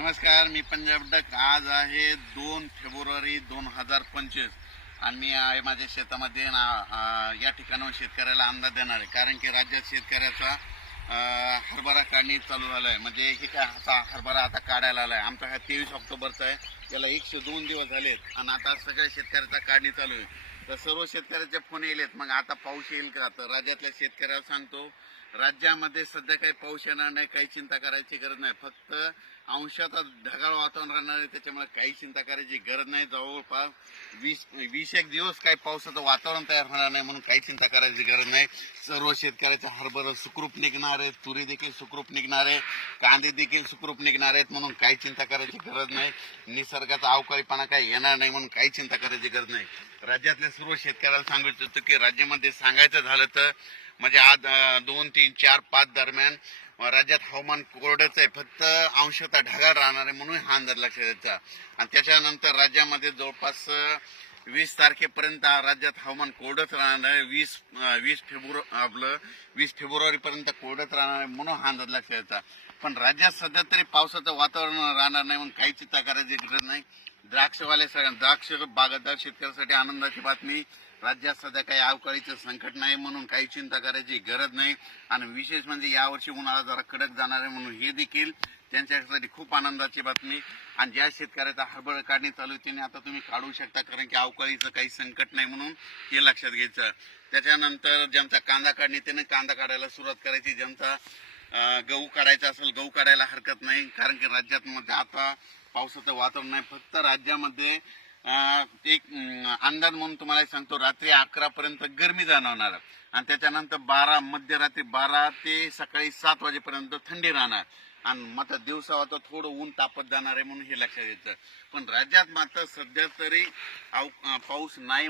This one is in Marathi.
नमस्कार मी पंजाब डक आज आहे दोन फेब्रुवारी दोन हजार पंचवीस. आणि मी आहे माझ्या शेतामध्ये ना या ठिकाणावर शेतकऱ्याला अंदाज देणार आहे. कारण की राज्यात शेतकऱ्याचा हरभरा काढणी चालू झाला आहे म्हणजे हे काय असा हरभरा आता काढायला आला आहे आमचा हा तेवीस ऑक्टोबरचा आहे. त्याला एकशे दोन दिवस झालेत. आणि आता सगळ्या शेतकऱ्याचा काढणी चालू आहे. तर सर्व शेतकऱ्याचे फोन येलेत मग आता पाऊस येईल का? तर राज्यातल्या शेतकऱ्याला सांगतो राज्यामध्ये सध्या काही पाऊस येणार नाही काही चिंता करायची गरज नाही. फक्त अंशाचा ढगाळ वातावरण राहणार आहे त्याच्यामुळे काही चिंता करायची गरज नाही. जवळपास वीस वीस एक दिवस काही पावसाचं वातावरण तयार होणार नाही म्हणून काही चिंता करायची गरज नाही. सर्व शेतकऱ्याचे हरभर सुखरूप निघणार आहे तुरी देखील सुखरूप निघणार आहे कांदे देखील सुखरूप निघणार आहेत म्हणून काही चिंता करायची गरज नाही. निसर्गाचा अवकाळीपणा काही येणार नाही म्हणून काही चिंता करायची गरज नाही. राज्यातल्या सर्व शेतकऱ्याला सांगू इच्छितो की राज्यामध्ये सांगायचं झालं तर म्हणजे आज दोन तीन चार पाच दरम्यान राज्यात हवामान कोरडंच आहे. फक्त अंशतः ढगाळ राहणार आहे म्हणून हा अंदाज लक्षात द्यायचा आणि त्याच्यानंतर राज्यामध्ये जवळपास वीस तारखेपर्यंत राज्यात हवामान कोरडंच राहणार आहे. वीस वीस फेब्रुवारी आपलं वीस फेब्रुवारीपर्यंत कोरडंच राहणार आहे म्हणून हा अंदाज लक्षात द्यायचा पण राज्यात सध्या तरी पावसाचं वातावरण राहणार नाही म्हणून काहीच चिंता करायची गरज नाही. द्राक्षवाले सगळ्या द्राक्ष बागायतदार शेतकऱ्यासाठी आनंदाची बातमी. राज्यात सध्या काही अवकाळीचं संकट नाही म्हणून काही चिंता करायची गरज नाही. आणि विशेष म्हणजे यावर्षी उन्हाळा जरा कडक जाणार आहे म्हणून हे देखील त्यांच्यासाठी खूप आनंदाची बातमी. आणि ज्या शेतकऱ्याचा हरभरा काढणी चालू आहे त्याने आता तुम्ही काढू शकता कारण की अवकाळीचं काही संकट नाही म्हणून हे लक्षात घ्यायचं. त्याच्यानंतर ज्यांचा कांदा काढणी त्याने कांदा काढायला सुरुवात करायची. ज्यांचा गहू काढायचा असेल गहू काढायला हरकत नाही. कारण की राज्यात मध्ये आता पावसाचं वातावरण नाही फक्त राज्यामध्ये एक अंदाज म्हणून तुम्हाला सांगतो रात्री अकरा पर्यंत गरमी जाणवणार. आणि त्याच्यानंतर बारा मध्यरात्री बारा ते सकाळी सात वाजेपर्यंत थंडी राहणार. आणि मात्र दिवसा आता थोडं ऊन तापत जाणार आहे म्हणून हे लक्षात घ्यायचं पण राज्यात मात्र सध्या तरी पाऊस नाही.